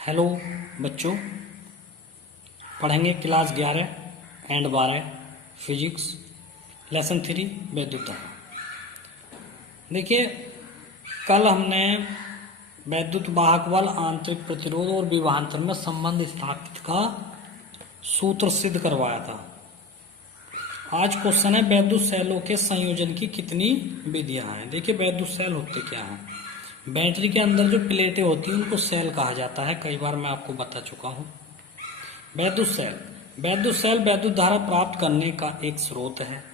Hello बच्चों, पढ़ेंगे class 11 and 12 physics lesson 3 वैद्युत धारा। देखिए, कल हमने वैद्युत वाहक बल, आंतरिक प्रतिरोध और विभवांतर में संबंध स्थापित का सूत्र सिद्ध करवाया था। आज क्वेश्चन है वैद्युत सेलों के संयोजन की कितनी विधियां हैं। देखिए, वैद्युत सेल होते क्या हैं। बैटरी के अंदर जो प्लेटें होती हैं उनको सेल कहा जाता है। कई बार मैं आपको बता चुका हूं। वैद्युत सेल वैद्युत धारा प्राप्त करने का एक स्रोत है।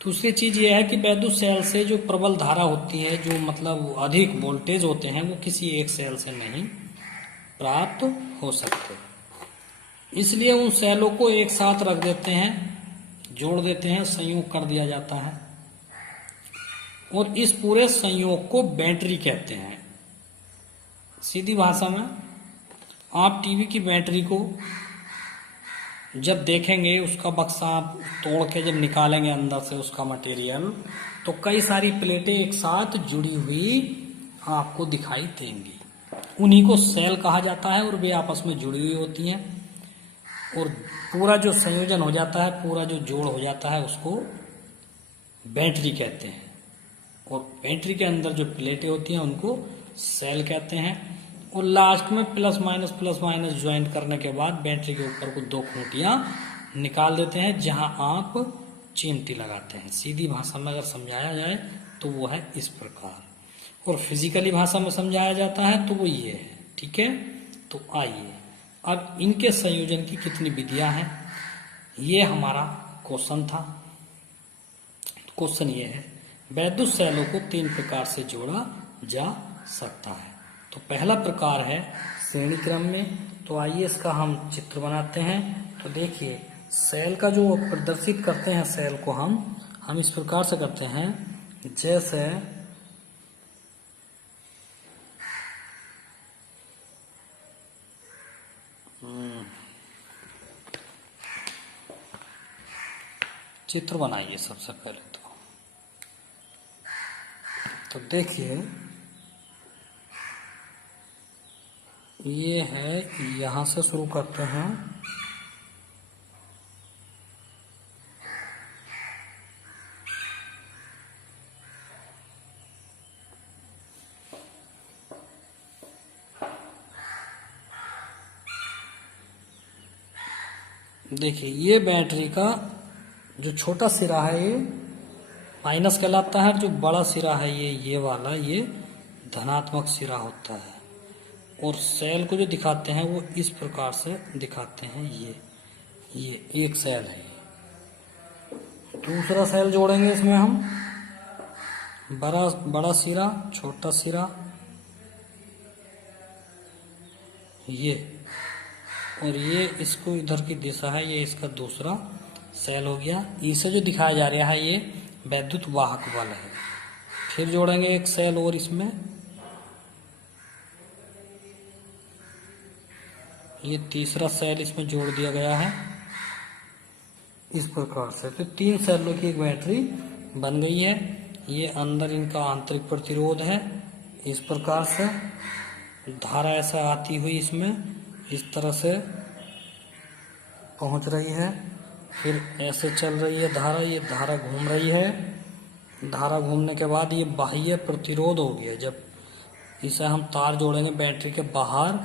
दूसरी चीज यह है कि वैद्युत सेल से जो प्रबल धारा होती है, जो मतलब अधिक वोल्टेज होते हैं, वो किसी एक सेल से नहीं प्राप्त हो सकते। इसलिए उन सेलों को एक साथ रख देते हैं, जोड़ देते हैं, संयोग कर दिया जाता है और इस पूरे संयोग को बैटरी कहते हैं। सीधी भाषा में, आप टीवी की बैटरी को जब देखेंगे, उसका बक्सा आप तोड़ के जब निकालेंगे अंदर से उसका मटेरियल, तो कई सारी प्लेटें एक साथ जुड़ी हुई आपको दिखाई देंगी। उन्हीं को सेल कहा जाता है और वे आपस में जुड़ी हुई होती हैं और पूरा जो संयोजन हो जाता है, पूरा जो जोड़ हो जाता है, उसको बैटरी कहते हैं। और बैटरी के अंदर जो प्लेटें होती हैं उनको सेल कहते हैं। और लास्ट में प्लस माइनस ज्वाइंट करने के बाद बैटरी के ऊपर को 2 खूंटियां निकाल देते हैं, जहां आप चिमटी लगाते हैं। सीधी भाषा में अगर समझाया जाए तो वो है इस प्रकार, और फिजिकली भाषा में समझाया जाता है तो वो ये है। ठीक है, तो आइए अब इनके संयोजन की कितनी विधियां हैं, ये हमारा क्वेश्चन था। क्वेश्चन ये है, वैद्युत सेलों को 3 प्रकार से जोड़ा जा सकता है। तो पहला प्रकार है श्रेणी क्रम में। तो आइए इसका हम चित्र बनाते हैं। तो देखिए, सेल का जो प्रदर्शित करते हैं, सेल को हम इस प्रकार से करते हैं, जैसे चित्र बनाइए सबसे पहले। तो देखिए, ये है, यहां से शुरू करते हैं। देखिए, ये बैटरी का जो छोटा सिरा है ये माइनस कहलाता है, जो बड़ा सिरा है ये वाला, ये धनात्मक सिरा होता है। और सेल को जो दिखाते हैं वो इस प्रकार से दिखाते हैं। ये एक सेल है। दूसरा सेल जोड़ेंगे इसमें हम, बड़ा सिरा, छोटा सिरा, ये, और ये इसको इधर की दिशा है, ये इसका दूसरा सेल हो गया। इसे जो दिखाया जा रहा है ये वैद्युत वाहक बल है। फिर जोड़ेंगे एक सेल और इसमें, ये तीसरा सेल इसमें जोड़ दिया गया है इस प्रकार से। तो 3 सेलों की एक बैटरी बन गई है। ये अंदर इनका आंतरिक प्रतिरोध है, इस प्रकार से धारा ऐसा आती हुई इसमें इस तरह से पहुंच रही है, फिर ऐसे चल रही है धारा, ये धारा घूम रही है। धारा घूमने के बाद ये बाह्य प्रतिरोध हो गया। जब इसे हम तार जोड़ेंगे बैटरी के बाहर,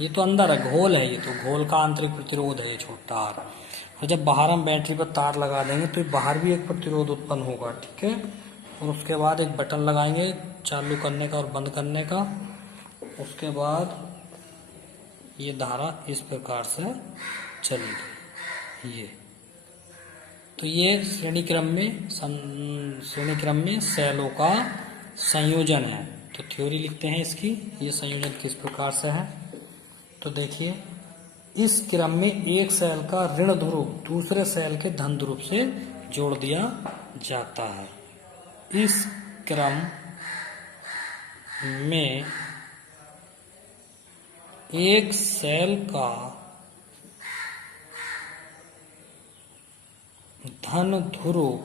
ये तो अंदर है, घोल है, ये तो घोल का आंतरिक प्रतिरोध है ये छोटा तार। और जब बाहर हम बैटरी पर तार लगा देंगे तो बाहर भी एक प्रतिरोध उत्पन्न होगा। ठीक है, और उसके बाद एक बटन लगाएंगे चालू करने का और बंद करने का। उसके बाद ये धारा इस प्रकार से चलेगी। ये तो ये श्रेणी क्रम में सेलों का संयोजन है। तो थ्योरी लिखते हैं इसकी, ये संयोजन किस प्रकार से है। तो देखिए, इस क्रम में एक सेल का ऋण ध्रुव दूसरे सेल के धन ध्रुव से जोड़ दिया जाता है। इस क्रम में एक सेल का धन ध्रुव,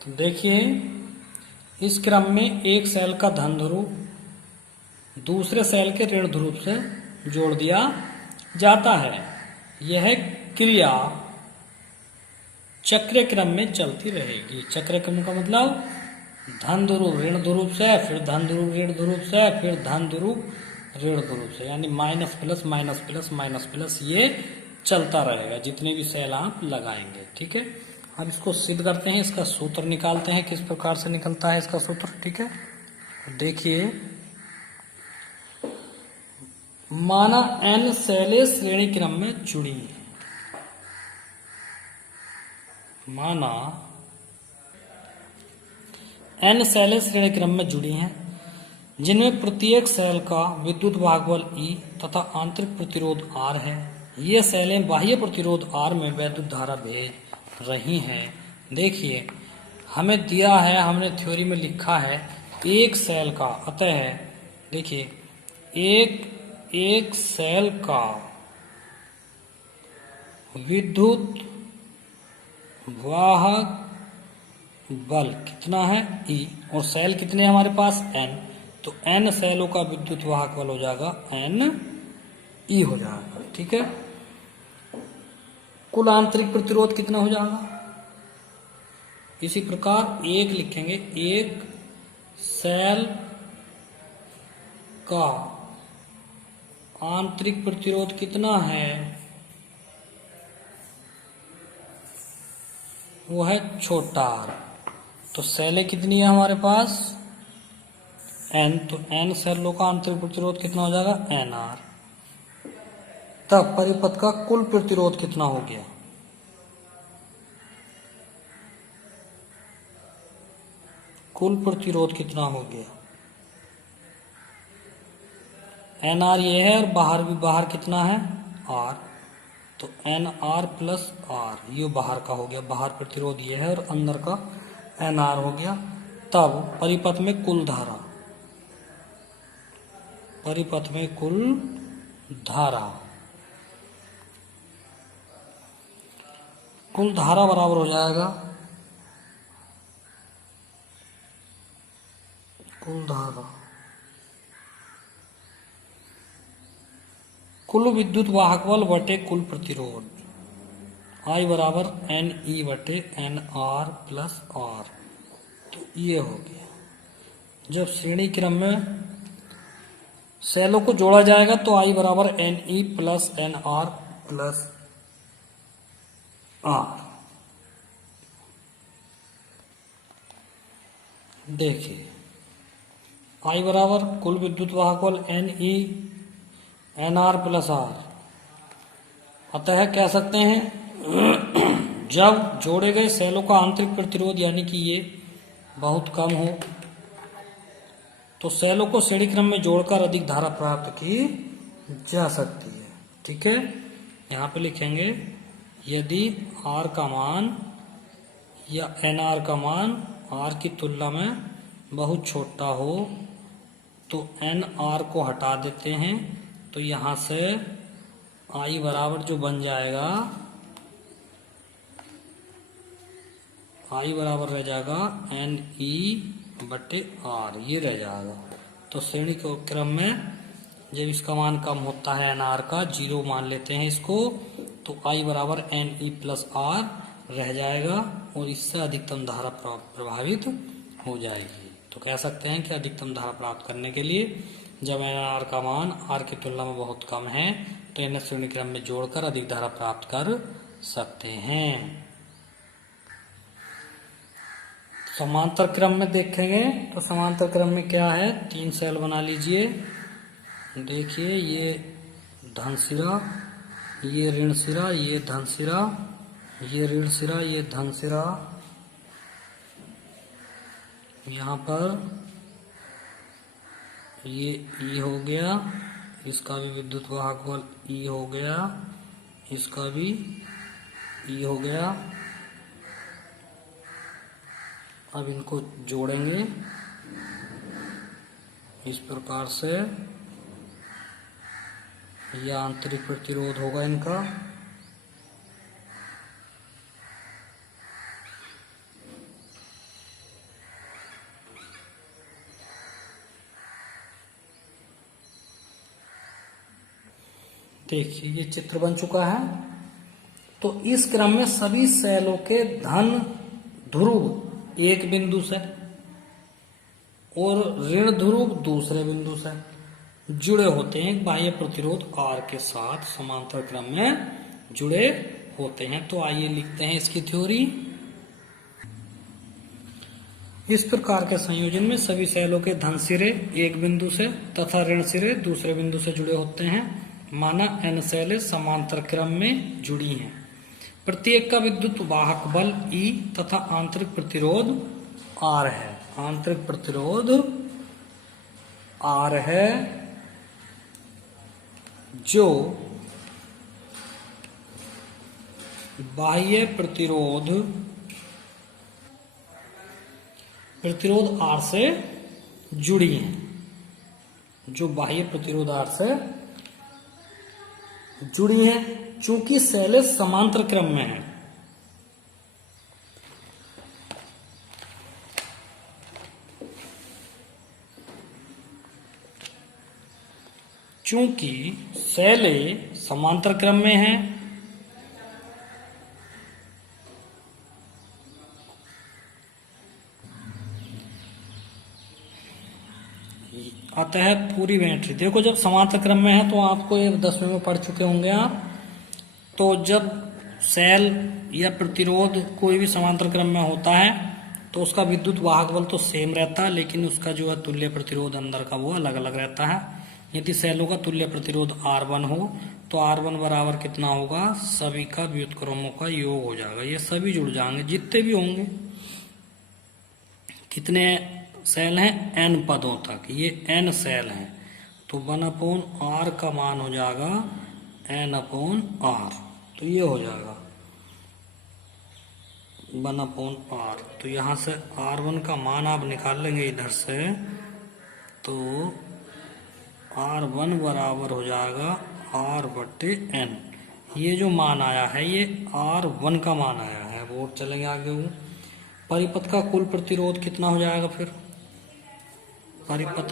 तो देखिए, इस क्रम में एक सेल का धन ध्रुव दूसरे सेल के ऋण ध्रुव से जोड़ दिया जाता है। यह क्रिया चक्र क्रम में चलती रहेगी। चक्र क्रम का मतलब धन ध्रुव ऋण ध्रुव से, फिर धन ध्रुव ऋण ध्रुव से, फिर धन ध्रुव ऋण ध्रुव से, यानी minus plus minus plus minus plus ये चलता रहेगा जितने भी सेल आप लगाएंगे। ठीक है, अब इसको सिद्ध करते हैं, इसका सूत्र निकालते हैं, किस प्रकार से निकलता है इसका सूत्र। ठीक है, देखिए, माना n सेलें श्रेणी क्रम में जुड़ी हैं। माना n सेलें श्रेणी क्रम में जुड़ी हैं, जिनमें प्रत्येक सेल का विद्युत भागबल E तथा आंतरिक प्रतिरोध R है। ये सेलें बाह्य प्रतिरोध R में वैद्युत धारा भेज रही हैं। देखिए, हमें दिया है, हमने थ्योरी में लिखा है एक सेल का, अतः देखिए एक सेल का विद्युत वाहक बल कितना है E, और सेल कितने हैं हमारे पास N, तो N सेलों का विद्युत वाहक बल हो जाएगा N E हो जाएगा। ठीक है, कुल आंतरिक प्रतिरोध कितना हो जाएगा, इसी प्रकार एक लिखेंगे, एक सेल का आंतरिक प्रतिरोध कितना है, वो है छोटा r। तो सेलें कितनी है हमारे पास n, तो n सेलों का आंतरिक प्रतिरोध कितना हो जाएगा nr। तब परिपथ का कुल प्रतिरोध कितना हो गया, कुल प्रतिरोध कितना हो गया, nr ये है और बाहर भी, बाहर कितना है r, तो nr प्लस r, ये बाहर का हो गया, बाहर प्रतिरोध ये है और अंदर का nr हो गया। तब परिपथ में कुल धारा, परिपथ में कुल धारा, कुल धारा बराबर हो जाएगा, कुल धारा कुल विद्युत वाहक बल बटे कुल प्रतिरोध, I बराबर एन ई बटे एन आर प्लस आर। तो ये हो गया, जब श्रेणी क्रम में सेलों को जोड़ा जाएगा तो I बराबर N E plus N R plus R. देखिए, I बराबर कुल विद्युत वाहक बल N E N R plus R, अतः कह सकते हैं जब जोड़े गए सेलों का आंतरिक प्रतिरोध यानी कि ये बहुत कम हो तो सेलों को श्रेणी क्रम में जोड़कर अधिक धारा प्राप्त की जा सकती है। ठीक है, यहाँ पे लिखेंगे यदि R का मान या NR का मान R की तुलना में बहुत छोटा हो तो NR को हटा देते हैं, तो यहाँ से I बराबर जो बन जाएगा, I बराबर रह जाएगा एन ई बटे आर, ये रह जाएगा। तो श्रेणी के क्रम में जब इसका मान कम होता है एनआर का, 0 मान लेते हैं इसको, तो I बराबर एन ई प्लस आर रह जाएगा और इससे अधिकतम धारा प्रभावित हो जाएगी। तो कह सकते हैं कि अधिकतम धारा प्राप्त करने के लिए जब एनआर का मान आर की तुलना में बहुत कम है तो इन्हें श्रेणी क्रम में जोड़कर अधिक धारा प्राप्त कर सकते हैं। समांतर क्रम में देखेंगे तो समांतर क्रम में क्या है, 3 सेल बना लीजिए। देखिए, ये धन सिरा, ये ऋण सिरा, ये धन सिरा, ये ऋण सिरा, ये धन सिरा, यहाँ पर ये ई हो गया, इसका भी विद्युत वाहक बल ई हो गया, इसका भी ई हो गया। अब इनको जोड़ेंगे इस प्रकार से, यह आंतरिक प्रतिरोध होगा इनका। देखिए ये चित्र बन चुका है। तो इस क्रम में सभी सेलों के धन ध्रुव एक बिंदु से और ऋण ध्रुव दूसरे बिंदु से जुड़े होते हैं, बाह्य प्रतिरोध R के साथ समांतर क्रम में जुड़े होते हैं। तो आइए लिखते हैं इसकी थ्योरी। इस प्रकार के संयोजन में सभी सेलों के धन सिरे एक बिंदु से तथा ऋण सिरे दूसरे बिंदु से जुड़े होते हैं। माना n सेलें समांतर क्रम में जुड़ी हैं। प्रत्येक का विद्युत वाहक बल E तथा आंतरिक प्रतिरोध R है। आंतरिक प्रतिरोध R है जो बाह्य प्रतिरोध R से जुड़ी है, जो बाह्य प्रतिरोध R से जुड़ी है। चूंकि सेलें समांतर क्रम में है, चूंकि सेलें समांतर क्रम में है, अतः पूरी बैटरी, देखो जब समांतर क्रम में है तो आपको ये 10वीं में पढ़ चुके होंगे आप। तो जब सेल या प्रतिरोध कोई भी समांतर क्रम में होता है तो उसका विद्युत वाहक बल तो सेम रहता है, लेकिन उसका जो है तुल्य प्रतिरोध अंदर का वो अलग अलग रहता है। यदि सेलों का तुल्य प्रतिरोध R1 हो तो R1 बराबर कितना होगा, सभी का व्युत्क्रमों का योग हो जाएगा। ये सभी जुड़ जाएंगे जितने भी होंगे। कितने सेल हैं, n पदों तक, ये n सेल हैं। तो 1/r का मान हो जाएगा n/r। तो ये हो जाएगा 1/r। तो यहाँ से R1 का मान आप निकाल लेंगे इधर से, तो R1 बराबर हो जाएगा R/n। ये जो मान आया है ये R1 का मान आया है। वो चलेंगे आगे। वो परिपथ का कुल प्रतिरोध कितना हो जाएगा फिर, परिपथ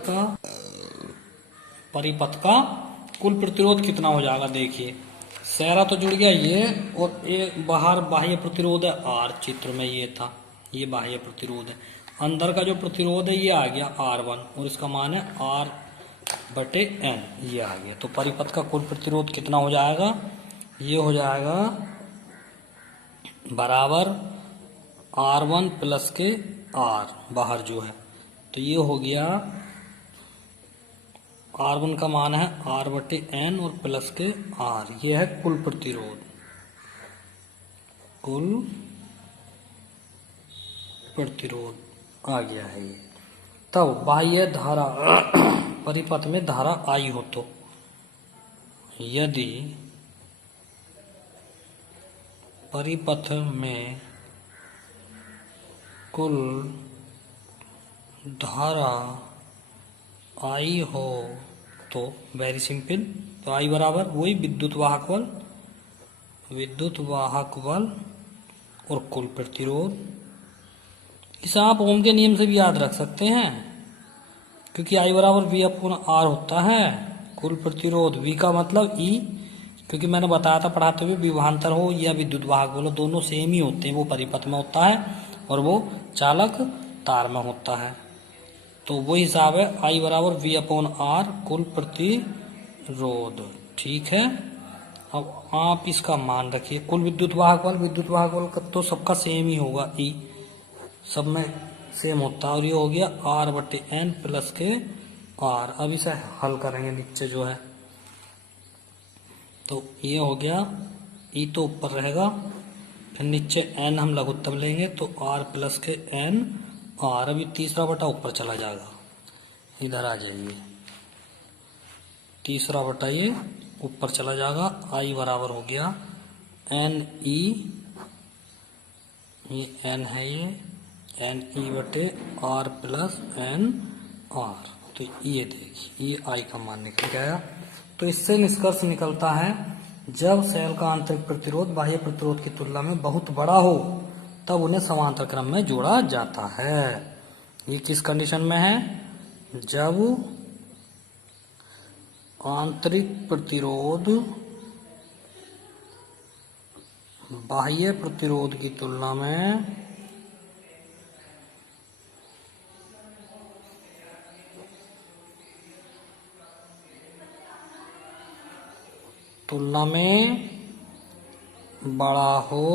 का कुल प्रतिरोध कितना हो जाएगा। देखिए सेरा तो जुड़ गया ये, और एक बाहर बाह्य प्रतिरोध है R, चित्र में ये था, ये बाह्य प्रतिरोध है। अंदर का जो प्रतिरोध है ये आ गया R1 और इसका मान है R/n, ये आ गया। तो परिपथ का कुल प्रतिरोध कितना हो जाएगा, ये हो जाएगा बराबर R1 प्लस के R बाहर जो है। तो ये हो गया R1 का मान है R/n और प्लस के R, ये है कुल प्रतिरोध, कुल प्रतिरोध आ गया है ये। तब बाह्य धारा परिपथ में धारा आई हो तो यदि परिपथ में कुल धारा आई हो तो वेरी सिंपल, तो आई बराबर वही विद्युत वाहक बल और कुल प्रतिरोध। इसे आप ओम के नियम से भी याद रख सकते हैं, क्योंकि आई बराबर V/R होता है। कुल प्रतिरोध V का मतलब E, क्योंकि मैंने बताया था पढ़ाते हुए विभवांतर हो या विद्युत वाहक बल दोनों सेम ही होते हैं। वो परिपथ में होता है और वो चालक तार में होता है। तो वो हिसाब है I बराबर V/R कुल प्रतिरोध। ठीक है, अब आप इसका मान रखिए। कुल विद्युत वाहक बल का तो सबका सेम ही होगा, E सब में सेम होता है। और ये हो गया R/n प्लस के R। अब इसे हल करेंगे नीचे जो है, तो ये हो गया E तो ऊपर रहेगा, फिर नीचे n हम लघुत्तम लेंगे तो R प्लस के n R। अभी तीसरा बटा ऊपर चला जाएगा, इधर आ जाइए, तीसरा बटा ये ऊपर चला जाएगा। I बराबर हो गया NE, ये n है, ये NE/R प्लस NR। तो ये देखिए ये I का मान निकल गया। तो इससे निष्कर्ष निकलता है जब सेल का आंतरिक प्रतिरोध बाह्य प्रतिरोध की तुलना में बहुत बड़ा हो तब उन्हें समांतर क्रम में जोड़ा जाता है। ये किस कंडीशन में है, जब आंतरिक प्रतिरोध बाह्य प्रतिरोध की तुलना में बड़ा हो,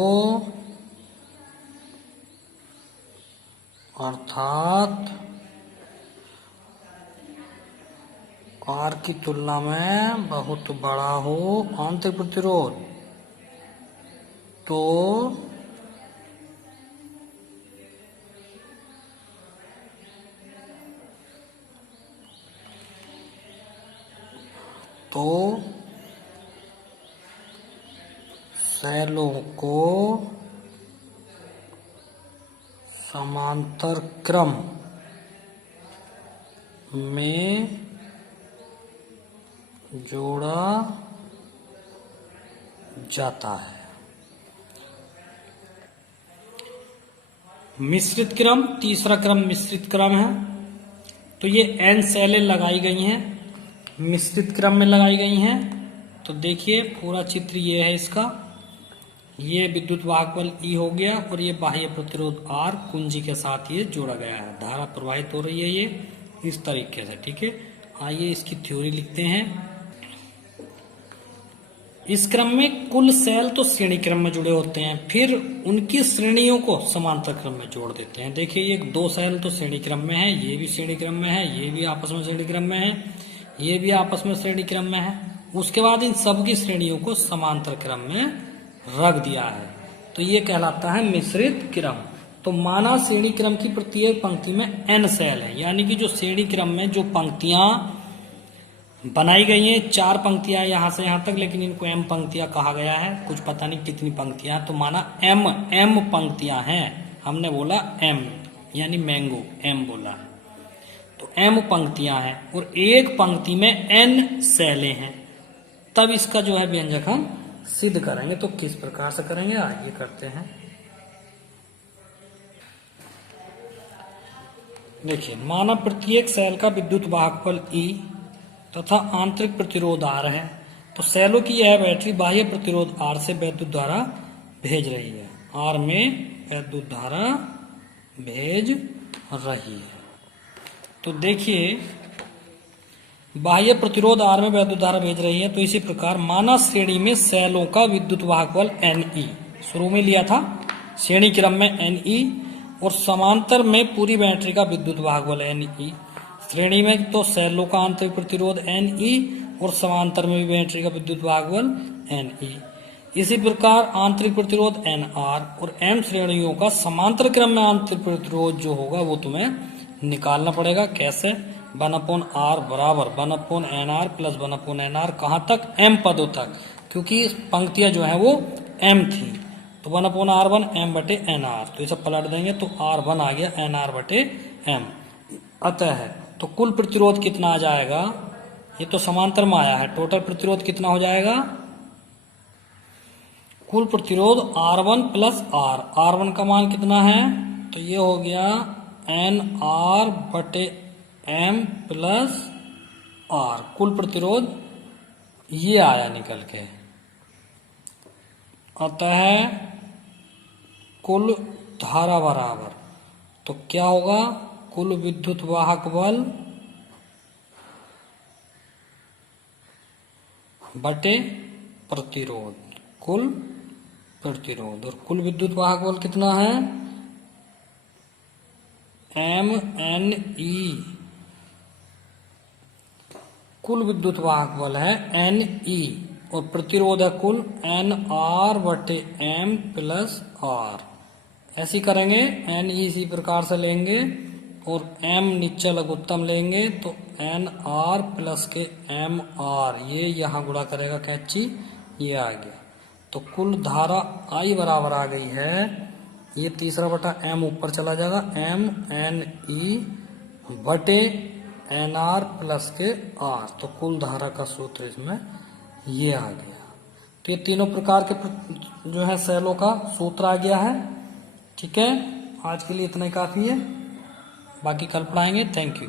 अर्थात R की तुलना में बहुत बड़ा हो आंतरिक प्रतिरोध, तो सेलों को समांतर क्रम में जोड़ा जाता है। मिश्रित क्रम, तीसरा क्रम मिश्रित क्रम है। तो ये n सेलें लगाई गई हैं, मिश्रित क्रम में लगाई गई हैं। तो देखिए पूरा चित्र ये है इसका। ये विद्युत वाहक बल E हो गया और ये बाह्य प्रतिरोध R कुंजी के साथ ये जोड़ा गया है। धारा प्रवाहित हो रही है ये इस तरीके से, ठीक है। आइए इसकी थ्योरी लिखते हैं। इस क्रम में कुल सेल तो श्रेणी क्रम में जुड़े होते हैं, फिर उनकी श्रेणियों को समांतर क्रम में जोड़ देते हैं। देखिए ये दो सेल तो श्रेणी क्रम में है, ये भी श्रेणी क्रम में है, ये भी आपस में श्रेणी क्रम में है, ये भी आपस में श्रेणी क्रम में है। उसके बाद इन सबकी श्रेणियों को समांतर क्रम में रख दिया है, तो ये कहलाता है मिश्रित क्रम। तो माना श्रेणी क्रम की प्रत्येक पंक्ति में n सेल है, यानी कि जो श्रेणी क्रम में जो पंक्तियां बनाई गई हैं, 4 पंक्तियां यहां से यहां तक, लेकिन इनको m पंक्तियां कहा गया है, कुछ पता नहीं कितनी पंक्तियां। तो माना m पंक्तियां हैं, हमने बोला m यानी मैंगो, m बोला, तो m पंक्तियां हैं और एक पंक्ति में n सेलें हैं। तब इसका जो है व्यंजक हम सिद्ध करेंगे। तो किस प्रकार से करेंगे आइए करते हैं। देखिए माना प्रत्येक सेल का विद्युत वाहक बल E तथा आंतरिक प्रतिरोध R है। तो सेलों की यह बैटरी बाह्य प्रतिरोध R से विद्युत धारा भेज रही है, R में विद्युत धारा भेज रही है। तो देखिए बाह्य प्रतिरोध R में विद्युत धारा भेज रही है। तो इसी प्रकार माना श्रेणी में सेलों का विद्युत वाहक बल Ne, शुरू में लिया था श्रेणी क्रम में Ne, और समांतर में पूरी बैटरी का विद्युत वाहक बल Ne। श्रेणी में तो सेलों का आंतरिक प्रतिरोध Ne और समांतर में भी बैटरी का विद्युत वाहक बल Ne। इसी प्रकार आंतरिक प्रतिरोध Nr और M श्रेणियों का समांतर क्रम में आंतरिक प्रतिरोध जो होगा वो तुम्हें निकालना पड़ेगा। कैसे? 1/R बराबर 1/NR प्लस 1/NR, कहाँ तक? M पदों तक, क्योंकि पंक्तियां जो है वो M थी। तो 1/R1 M बटे NR, तो इसे पलट देंगे तो R1 आ गया NR बटे M। अतः तो कुल प्रतिरोध कितना आ जाएगा? ये तो समांतर में आया है, टोटल प्रतिरोध कितना हो जाएगा? कुल प्रतिरोध R1 प्लस R, R1 का मान कितना है? तो ये हो गया NR बटे M प्लस R। कुल प्रतिरोध ये आया निकल के। अतः कुल धारा बराबर, तो क्या होगा? कुल विद्युत वाहक बल बटे प्रतिरोध, कुल प्रतिरोध। और कुल विद्युत वाहक बल कितना है? MNE। कुल विद्युत वाहक बल है Ne और प्रतिरोध है कुल NR बटे M प्लस R। ऐसी करेंगे, Ne इसी प्रकार से लेंगे और M नीचे लघुत्तम लेंगे, तो NR प्लस के MR, ये यहाँ गुणा करेगा कैंची, ये आ गया। तो कुल धारा I बराबर आ गई है, ये तीसरा बटा M ऊपर चला जाएगा, MNE बटे NR प्लस के R। तो कुल धारा का सूत्र इसमें ये आ गया। तो ये तीनों प्रकार के जो है सेलों का सूत्र आ गया है। ठीक है, आज के लिए इतना ही काफी है, बाकी कल पढ़ाएंगे। Thank you.